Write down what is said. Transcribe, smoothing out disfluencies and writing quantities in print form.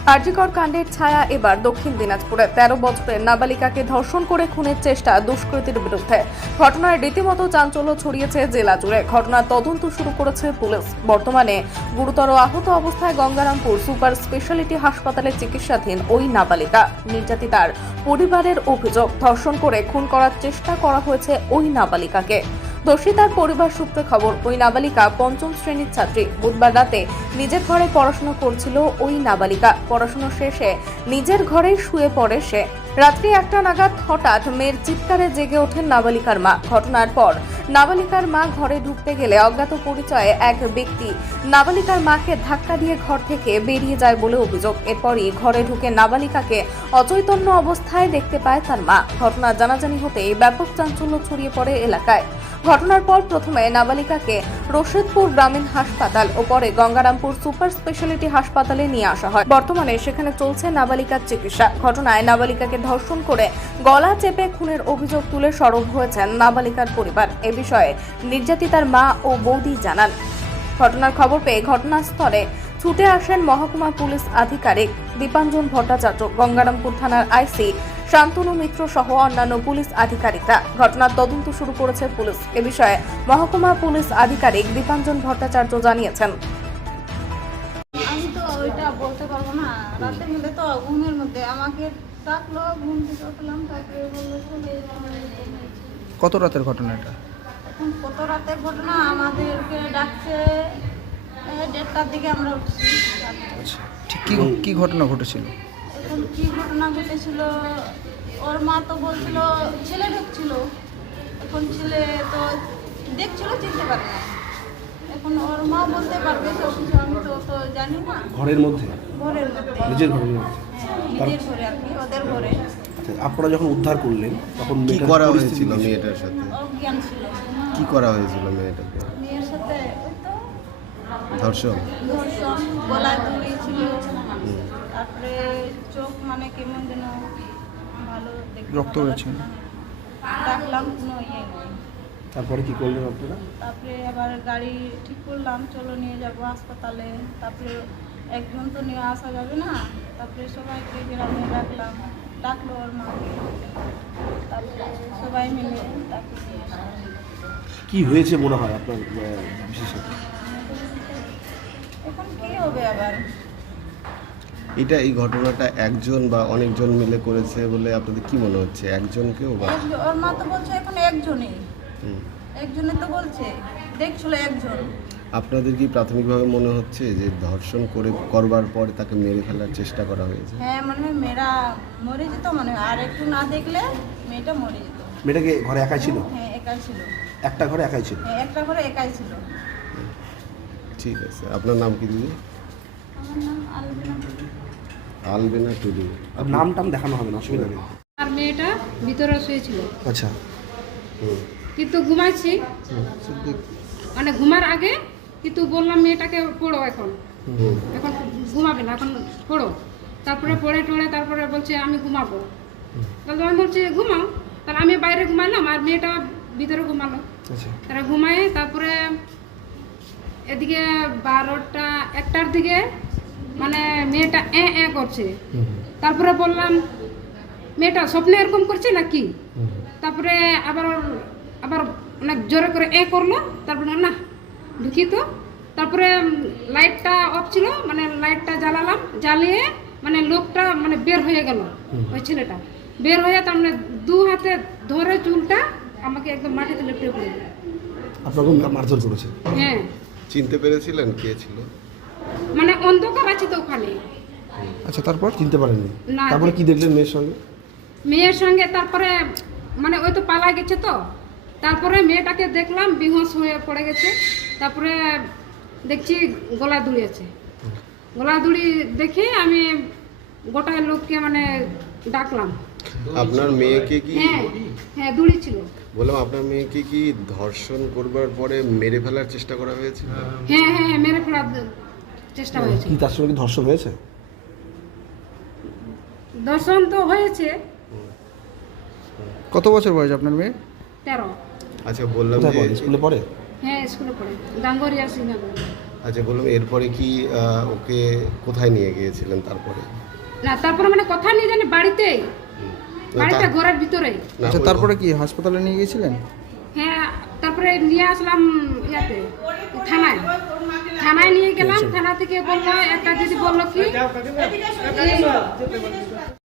আরজিকর কাণ্ডের ছায়া এবার দক্ষিণ দিনাজপুরে ১৩ বছরের নাবালিকাকে ধর্ষণ করে খুনের চেষ্টা দুষ্কৃতীর বিরুদ্ধে। ঘটনায় রীতিমতো চাঞ্চল্য ছড়িয়েছে জেলা জুড়ে। ঘটনার তদন্ত শুরু করেছে পুলিশ। বর্তমানে গুরুতর আহত অবস্থায় গঙ্গারামপুর সুপার স্পেশালিটি হাসপাতালে চিকিৎসাধীন ওই নাবালিকা। নির্যাতিতার পরিবারের অভিযোগ, ধর্ষণ করে খুন করার চেষ্টা করা হয়েছে ওই নাবালিকাকে। দোষী তার পরিবার সূত্রে খবর, ওই নাবালিকা পঞ্চম শ্রেণীর ছাত্রী। বুধবার রাতে নিজের ঘরে পড়াশোনা করছিল ওই নাবালিকা। পড়াশোনা শেষে নিজের ঘরেই শুয়ে পড়ে সে। রাত্রি ১টা নাগাদ হঠাৎ মেয়ের চিৎকারে জেগে ওঠেন নাবালিকার মা। ঘটনার পর নাবালিকার মা ঘরে ঢুকতে গেলে অজ্ঞাত পরিচয়ে এক ব্যক্তি নাবালিকার মাকে ধাক্কা দিয়ে ঘর থেকে বেরিয়ে যায় বলে অভিযোগ। এরপরই ঘরে ঢুকে নাবালিকাকে অচৈতন্য অবস্থায় দেখতে পায় তার মা। ঘটনা জানাজানি হতেই ব্যাপক চাঞ্চল্য ছড়িয়ে পড়ে এলাকায়। ঘটনার পর প্রথমে নাবালিকাকে রশিদপুর গ্রামীণ হাসপাতাল ও পরে গঙ্গারামপুর সুপার স্পেশালিটি হাসপাতালে নিয়ে আসা হয়। বর্তমানে সেখানে চলছে নাবালিকার চিকিৎসা। ঘটনায় নাবালিকাকে ধর্ষণ করে গলা চেপে খুনের অভিযোগ তুলে সরব হয়েছেন নাবালিকার পরিবার। এ বিষয়ে নির্যাতিতার মা ও বৌদি জানান, ঘটনার খবর পেয়ে ঘটনাস্থলে ছুটে আসেন মহকুমা পুলিশ আধিকারিক দীপাঞ্জন ভট্টাচার্য, গঙ্গারামপুর থানার আইসি শান্তনু মিত্র সহ অন্যান্য পুলিশ আধিকারিকরা। ঘটনার তদন্ত শুরু করেছে পুলিশ। এ বিষয়ে মহকুমা পুলিশ আধিকারিক দীপাঞ্জন ভট্টাচার্য জানিয়েছেন, আমি তো ওইটা বলতে পারবো না। রাতের মধ্যে তো ঘুমের মধ্যে আমাকে ডাকলো, ঘুম থেকে উঠলাম, তারপরে বললো চলে কত রাতের ঘটনা এটা? এখন কত রাতের ঘটনা, আমাদেরকে ডাকছে 1:30টার দিকে আমরা উঠছি। আচ্ছা, ঠিক কি ঘটনা ঘটেছিল? এখন কি ঘটনা ঘটেছিল, ওর মা তো বলছিল ছেলে ঢুকছিল। এখন ছেলে তো দেখছিল, চিনতে পারে না। এখন ওর মা বলতে পারবে সব কিছু, আমি তো জানি না। ঘরের মধ্যে? ঘরের মধ্যে, নিজের ঘরের মধ্যে? হ্যাঁ, নিজের ঘরে আর কি, ওদের ঘরে। আচ্ছা, আপনারা যখন উদ্ধার করলেন তখন কি মেয়েটার করা পরিস্থিতি হয়েছিল কি ছিল? মেয়েটার সাথে? অজ্ঞান ছিল। কি করা হয়েছিল মেয়েটাকে? মেয়ের সাথে ওই তো ধর্ষণ? ধর্ষণ, গলায় দড়ি ছিল, তারপরে চোখ মানে কেমন যেন ভালো দেখতে রক্ত বেরোচ্ছে? ডাকলাম, কোনো ইয়ে নেই। তারপরে কি করলেন আপনারা? তারপরে আবার গাড়ি ঠিক করলাম, চলো নিয়ে যাবো হাসপাতালে। তারপরে একজন তো নিয়ে আসা যাবে না, তারপরে সবাইকে গ্রামে ডাকলো ওর মাকে। তারপরে সবাই মিলে তাকে নিয়ে আসা। কি হয়েছে মনে হয় আপনার বিশেষত? এখন কি হবে আবার? এই ঘটনাটা একজন বা অনেকজন মিলে করেছে বলে আপনাদের কি মনে হচ্ছে? একজনকেও বা? ওর মা তো বলছে এখন একজনই, একজনে তো বলছে দেখছিল একজন। আপনাদের কি প্রাথমিকভাবে মনে হচ্ছে যে ধর্ষণ করবার পরে তাকে মেরে ফেলার চেষ্টা করা হয়েছে? হ্যাঁ, মনে হয় মেয়েরা মরে যেত, মনে হয়। আর একটু না দেখলে মেয়েটা মরে যেত। মেয়েটাকে ঘরে একাই ছিল? হ্যাঁ, একাই ছিল। একটা ঘরে একাই ছিল? হ্যাঁ, একটা ঘরে একাই ছিল। ঠিক আছে, আপনার নাম কি দিদি? আমার নাম আলবিনা। আলবেনা টুডু। আর নাম টাম দেখানো হবে না, অসুবিধা নেই। আর মেয়েটা ভিতরে শুয়েছিল, আচ্ছা, কিন্তু ঘুমাইছি, মানে ঘুমার আগে কিন্তু বললাম মেয়েটাকে পড়ো, এখন ঘুমাবে না, এখন পড়ো। তারপরে পড়ে টড়ে তারপরে বলছে আমি ঘুমাবো। তাহলে আমি বলছি ঘুমাও। তাহলে আমি বাইরে ঘুমাইলাম আর মেয়েটা ভিতরে ঘুমালো। আচ্ছা, তারা ঘুমায়। তারপরে এদিকে 12টা 1টার দিকে মানে মেয়েটা করছে। তারপরে বললাম মেয়েটা স্বপ্নে এরকম করছে নাকি। তারপরে আবার অনেক জোরে করে করলো। তারপরে না ঢুকি তো। তারপরে লাইটটা অফ ছিল, মানে লাইটটা জ্বালালাম, জ্বালিয়ে মানে লোকটা মানে বের হয়ে গেল। ওই ছেলেটা বের হয়ে তার মানে 2 হাতে ধরে চুলটা আমাকে একদম মাটিতে লেপটে পড়ে দিল। আপনাকে মারধর করেছে? হ্যাঁ। চিনতে পেরেছিলেন কে ছিল? মানে অন্ধকার আছে তো ওখানে। আচ্ছা, তারপর চিনতে পারেননি? না। তারপরে কি দেখলেন মেয়ের সঙ্গে? মেয়ের সঙ্গে তারপরে মানে ওই তো পালা গেছে তো। তারপরে মেয়েটাকে দেখলাম বেহুঁশ হয়ে পড়ে গেছে। তারপরে দেখছি গলা দুড়ি আছে। গলা দুড়ি দেখে আমি গোটায় লোককে মানে ডাকলাম। আপনার মেয়েকে কি? হ্যাঁ, দুড়ি ছিল। বললাম আপনার মেয়েকে কি ধর্ষণ করবার পরে মেরে ফেলার চেষ্টা করা হয়েছিল? হ্যাঁ, মেরে ফেলার চেষ্টা হয়েছে। কি তার সঙ্গে কি ধর্ষণ হয়েছে? দর্শন তো হয়েছে। কত বছর বয়স আপনার মেয়ে? 13। আচ্ছা, বললাম কোথায় যে পড়ে? স্কুলে পড়ে? হ্যাঁ, স্কুলে পড়ে, গাঙ্গরিয়া সিংহাবাড়ি। আচ্ছা, বললাম এরপরে কি ওকে কোথায় নিয়ে গিয়েছিলেন তারপরে? না তারপরে মানে কথা নিয়ে জানি বাড়িতেই, না, বাড়িতে তা- ঘরের ভিতরেই। না, আচ্ছা, ওই- তারপরে কি হাসপাতালে নিয়ে গিয়েছিলেন? হ্যাঁ তারপরে নিয়ে আসলাম ইয়াতে থানায়, থানায় নিয়ে গেলাম। থানা থেকে বললো একটা দিদি বললো কি